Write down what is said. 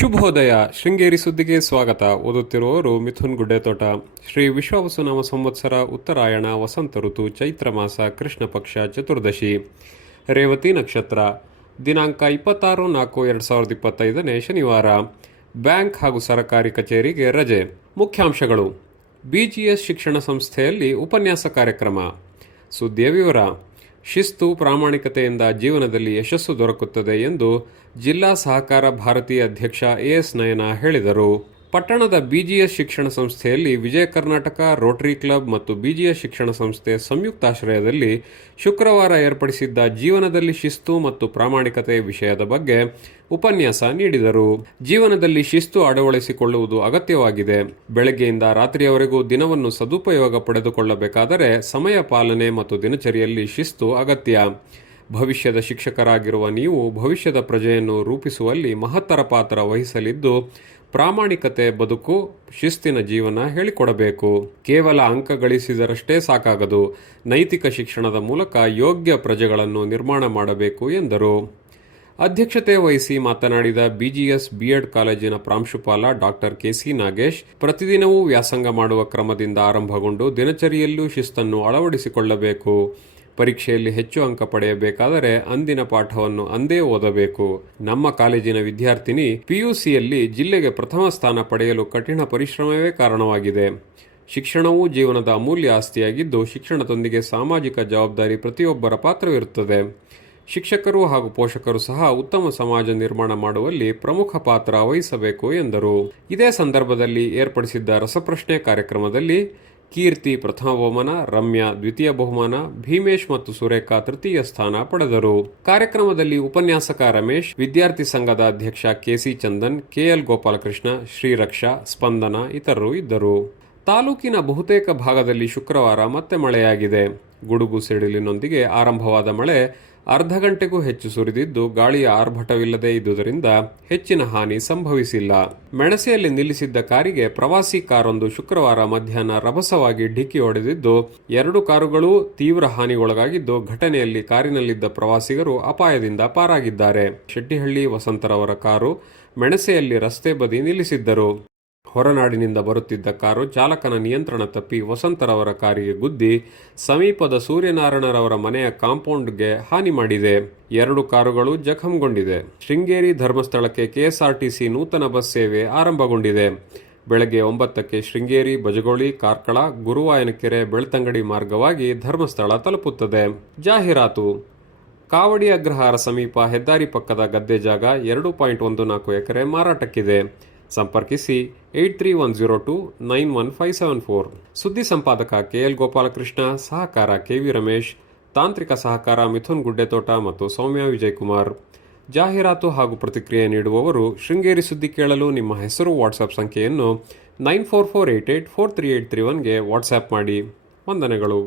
ಶುಭೋದಯ. ಶೃಂಗೇರಿ ಸುದ್ದಿಗೆ ಸ್ವಾಗತ. ಓದುತ್ತಿರುವವರು ಮಿಥುನ್ ಗುಡ್ಡೆತೋಟ. ಶ್ರೀ ವಿಶ್ವವಸುನಾಮ ಸಂವತ್ಸರ ಉತ್ತರಾಯಣ ವಸಂತ ಋತು ಚೈತ್ರ ಮಾಸ ಕೃಷ್ಣ ಪಕ್ಷ ಚತುರ್ದಶಿ. ರೇವತಿ ನಕ್ಷತ್ರ. ದಿನಾಂಕ ಇಪ್ಪತ್ತಾರು ನಾಲ್ಕು ಎರಡು ಸಾವಿರದ ಇಪ್ಪತ್ತೈದನೇ ಶನಿವಾರ. ಬ್ಯಾಂಕ್ ಹಾಗೂ ಸರಕಾರಿ ಕಚೇರಿಗೆ ರಜೆ. ಮುಖ್ಯಾಂಶಗಳು. ಬಿಜಿಎಸ್ ಶಿಕ್ಷಣ ಸಂಸ್ಥೆಯಲ್ಲಿ ಉಪನ್ಯಾಸ ಕಾರ್ಯಕ್ರಮ. ಸುದ್ದಿಯ ವಿವರ. ಶಿಸ್ತು ಪ್ರಾಮಾಣಿಕತೆಯಿಂದ ಜೀವನದಲ್ಲಿ ಯಶಸ್ಸು ದೊರಕುತ್ತದೆ ಎಂದು ಜಿಲ್ಲಾ ಸಹಕಾರ ಭಾರತಿ ಅಧ್ಯಕ್ಷ ಎಎಸ್ ನಯನ ಹೇಳಿದರು. ಪಟ್ಟಣದ ಬಿಜಿಎಸ್ ಶಿಕ್ಷಣ ಸಂಸ್ಥೆಯಲ್ಲಿ ವಿಜಯ ಕರ್ನಾಟಕ ರೋಟರಿ ಕ್ಲಬ್ ಮತ್ತು ಬಿಜಿಎಸ್ ಶಿಕ್ಷಣ ಸಂಸ್ಥೆ ಸಂಯುಕ್ತಾಶ್ರಯದಲ್ಲಿ ಶುಕ್ರವಾರ ಏರ್ಪಡಿಸಿದ್ದ ಜೀವನದಲ್ಲಿ ಶಿಸ್ತು ಮತ್ತು ಪ್ರಾಮಾಣಿಕತೆ ವಿಷಯದ ಬಗ್ಗೆ ಉಪನ್ಯಾಸ ನೀಡಿದರು. ಜೀವನದಲ್ಲಿ ಶಿಸ್ತು ಅಳವಡಿಸಿಕೊಳ್ಳುವುದು ಅಗತ್ಯವಾಗಿದೆ. ಬೆಳಗ್ಗೆಯಿಂದ ರಾತ್ರಿಯವರೆಗೂ ದಿನವನ್ನು ಸದುಪಯೋಗ ಪಡೆದುಕೊಳ್ಳಬೇಕಾದರೆ ಸಮಯ ಪಾಲನೆ ಮತ್ತು ದಿನಚರಿಯಲ್ಲಿ ಶಿಸ್ತು ಅಗತ್ಯ. ಭವಿಷ್ಯದ ಶಿಕ್ಷಕರಾಗಿರುವ ನೀವು ಭವಿಷ್ಯದ ಪ್ರಜೆಯನ್ನು ರೂಪಿಸುವಲ್ಲಿ ಮಹತ್ತರ ಪಾತ್ರ ವಹಿಸಲಿದ್ದು, ಪ್ರಾಮಾಣಿಕತೆ, ಬದುಕು, ಶಿಸ್ತಿನ ಜೀವನ ಹೇಳಿಕೊಡಬೇಕು. ಕೇವಲ ಅಂಕ ಗಳಿಸಿದರಷ್ಟೇ ಸಾಕಾಗದು. ನೈತಿಕ ಶಿಕ್ಷಣದ ಮೂಲಕ ಯೋಗ್ಯ ಪ್ರಜೆಗಳನ್ನು ನಿರ್ಮಾಣ ಮಾಡಬೇಕು ಎಂದರು. ಅಧ್ಯಕ್ಷತೆ ವಹಿಸಿ ಮಾತನಾಡಿದ ಬಿಜಿಎಸ್ ಬಿಎಡ್ ಕಾಲೇಜಿನ ಪ್ರಾಂಶುಪಾಲ ಡಾಕ್ಟರ್ ಕೆಸಿ ನಾಗೇಶ್, ಪ್ರತಿದಿನವೂ ವ್ಯಾಸಂಗ ಮಾಡುವ ಕ್ರಮದಿಂದ ಆರಂಭಗೊಂಡು ದಿನಚರಿಯಲ್ಲೂ ಶಿಸ್ತನ್ನು ಅಳವಡಿಸಿಕೊಳ್ಳಬೇಕು. ಪರೀಕ್ಷೆಯಲ್ಲಿ ಹೆಚ್ಚು ಅಂಕ ಪಡೆಯಬೇಕಾದರೆ ಅಂದಿನ ಪಾಠವನ್ನು ಅಂದೇ ಓದಬೇಕು. ನಮ್ಮ ಕಾಲೇಜಿನ ವಿದ್ಯಾರ್ಥಿನಿ ಪಿಯುಸಿಯಲ್ಲಿ ಜಿಲ್ಲೆಗೆ ಪ್ರಥಮ ಸ್ಥಾನ ಪಡೆಯಲು ಕಠಿಣ ಪರಿಶ್ರಮವೇ ಕಾರಣವಾಗಿದೆ. ಶಿಕ್ಷಣವು ಜೀವನದ ಅಮೂಲ್ಯ ಆಸ್ತಿಯಾಗಿದ್ದು, ಶಿಕ್ಷಣದೊಂದಿಗೆ ಸಾಮಾಜಿಕ ಜವಾಬ್ದಾರಿ ಪ್ರತಿಯೊಬ್ಬರ ಪಾತ್ರವಿರುತ್ತದೆ. ಶಿಕ್ಷಕರು ಹಾಗೂ ಪೋಷಕರು ಸಹ ಉತ್ತಮ ಸಮಾಜ ನಿರ್ಮಾಣ ಮಾಡುವಲ್ಲಿ ಪ್ರಮುಖ ಪಾತ್ರ ವಹಿಸಬೇಕು ಎಂದರು. ಇದೇ ಸಂದರ್ಭದಲ್ಲಿ ಏರ್ಪಡಿಸಿದ್ದ ರಸಪ್ರಶ್ನೆ ಕಾರ್ಯಕ್ರಮದಲ್ಲಿ ಕೀರ್ತಿ ಪ್ರಥಮ ಬಹುಮಾನ ರಮ್ಯಾ ದ್ವಿತೀಯ ಬಹುಮಾನ, ಭೀಮೇಶ್ ಮತ್ತು ಸುರೇಖಾ ತೃತೀಯ ಸ್ಥಾನ ಪಡೆದರು. ಕಾರ್ಯಕ್ರಮದಲ್ಲಿ ಉಪನ್ಯಾಸಕ ರಮೇಶ್, ವಿದ್ಯಾರ್ಥಿ ಸಂಘದ ಅಧ್ಯಕ್ಷ ಕೆಸಿ ಚಂದನ್ ಕೆಎಲ್ ಗೋಪಾಲಕೃಷ್ಣ, ಶ್ರೀರಕ್ಷಾ, ಸ್ಪಂದನ ಇತರರು ಇದ್ದರು. ತಾಲೂಕಿನ ಬಹುತೇಕ ಭಾಗದಲ್ಲಿ ಶುಕ್ರವಾರ ಮತ್ತೆ ಮಳೆಯಾಗಿದೆ. ಗುಡುಗು ಸಿಡಿಲಿನೊಂದಿಗೆ ಆರಂಭವಾದ ಮಳೆ ಅರ್ಧ ಗಂಟೆಗೂ ಹೆಚ್ಚು ಸುರಿದಿದ್ದು ಗಾಳಿಯ ಆರ್ಭಟವಿಲ್ಲದೆ ಇದ್ದುದರಿಂದ ಹೆಚ್ಚಿನ ಹಾನಿ ಸಂಭವಿಸಿಲ್ಲ. ಮೆಣಸೆಯಲ್ಲಿ ನಿಲ್ಲಿಸಿದ್ದ ಕಾರಿಗೆ ಪ್ರವಾಸಿ ಕಾರೊಂದು ಶುಕ್ರವಾರ ಮಧ್ಯಾಹ್ನ ರಭಸವಾಗಿ ಡಿಕ್ಕಿ ಹೊಡೆದಿದ್ದು, ಎರಡು ಕಾರುಗಳು ತೀವ್ರ ಹಾನಿಗೊಳಗಾಗಿದ್ದು, ಘಟನೆಯಲ್ಲಿ ಕಾರಿನಲ್ಲಿದ್ದ ಪ್ರವಾಸಿಗರು ಅಪಾಯದಿಂದ ಪಾರಾಗಿದ್ದಾರೆ. ಶೆಟ್ಟಿಹಳ್ಳಿ ವಸಂತರವರ ಕಾರು ಮೆಣಸೆಯಲ್ಲಿ ರಸ್ತೆ ಬದಿ ನಿಲ್ಲಿಸಿದ್ದರು. ಹೊರನಾಡಿನಿಂದ ಬರುತ್ತಿದ್ದ ಕಾರು ಚಾಲಕನ ನಿಯಂತ್ರಣ ತಪ್ಪಿ ವಸಂತರವರ ಕಾರಿಗೆ ಗುದ್ದಿ ಸಮೀಪದ ಸೂರ್ಯನಾರಾಯಣರವರ ಮನೆಯ ಕಾಂಪೌಂಡ್ಗೆ ಹಾನಿ ಮಾಡಿದೆ. ಎರಡು ಕಾರುಗಳು ಜಖಂಗೊಂಡಿದೆ. ಶೃಂಗೇರಿ ಧರ್ಮಸ್ಥಳಕ್ಕೆ ಕೆಎಸ್ಆರ್ಟಿಸಿ ನೂತನ ಬಸ್ ಸೇವೆ ಆರಂಭಗೊಂಡಿದೆ. ಬೆಳಗ್ಗೆ ಒಂಬತ್ತಕ್ಕೆ ಶೃಂಗೇರಿ, ಬಜಗೋಳಿ, ಕಾರ್ಕಳ, ಗುರುವಾಯನಕೆರೆ, ಬೆಳ್ತಂಗಡಿ ಮಾರ್ಗವಾಗಿ ಧರ್ಮಸ್ಥಳ ತಲುಪುತ್ತದೆ. ಜಾಹೀರಾತು. ಕಾವಡಿ ಅಗ್ರಹಾರ ಸಮೀಪ ಹೆದ್ದಾರಿ ಪಕ್ಕದ ಗದ್ದೆ ಜಾಗ ಎರಡು ಪಾಯಿಂಟ್ ಒಂದು ನಾಲ್ಕು ಎಕರೆ ಮಾರಾಟಕ್ಕಿದೆ. ಸಂಪರ್ಕಿಸಿ eight three one zero two nine one five seven four. ಸುದ್ದಿ ಸಂಪಾದಕ ಕೆ ಎಲ್ ಗೋಪಾಲಕೃಷ್ಣ, ಸಹಕಾರ ಕೆ ವಿ ರಮೇಶ್, ತಾಂತ್ರಿಕ ಸಹಕಾರ ಮಿಥುನ್ ಗುಡ್ಡೆತೋಟ ಮತ್ತು ಸೌಮ್ಯ ವಿಜಯಕುಮಾರ್. ಜಾಹೀರಾತು ಹಾಗೂ ಪ್ರತಿಕ್ರಿಯೆ ನೀಡುವವರು ಶೃಂಗೇರಿ ಸುದ್ದಿ ಕೇಳಲು ನಿಮ್ಮ ಹೆಸರು ವಾಟ್ಸಪ್ ಸಂಖ್ಯೆಯನ್ನು nine four four eight eight four three eight three ಒನ್ಗೆ WhatsApp ಮಾಡಿ. ವಂದನೆಗಳು.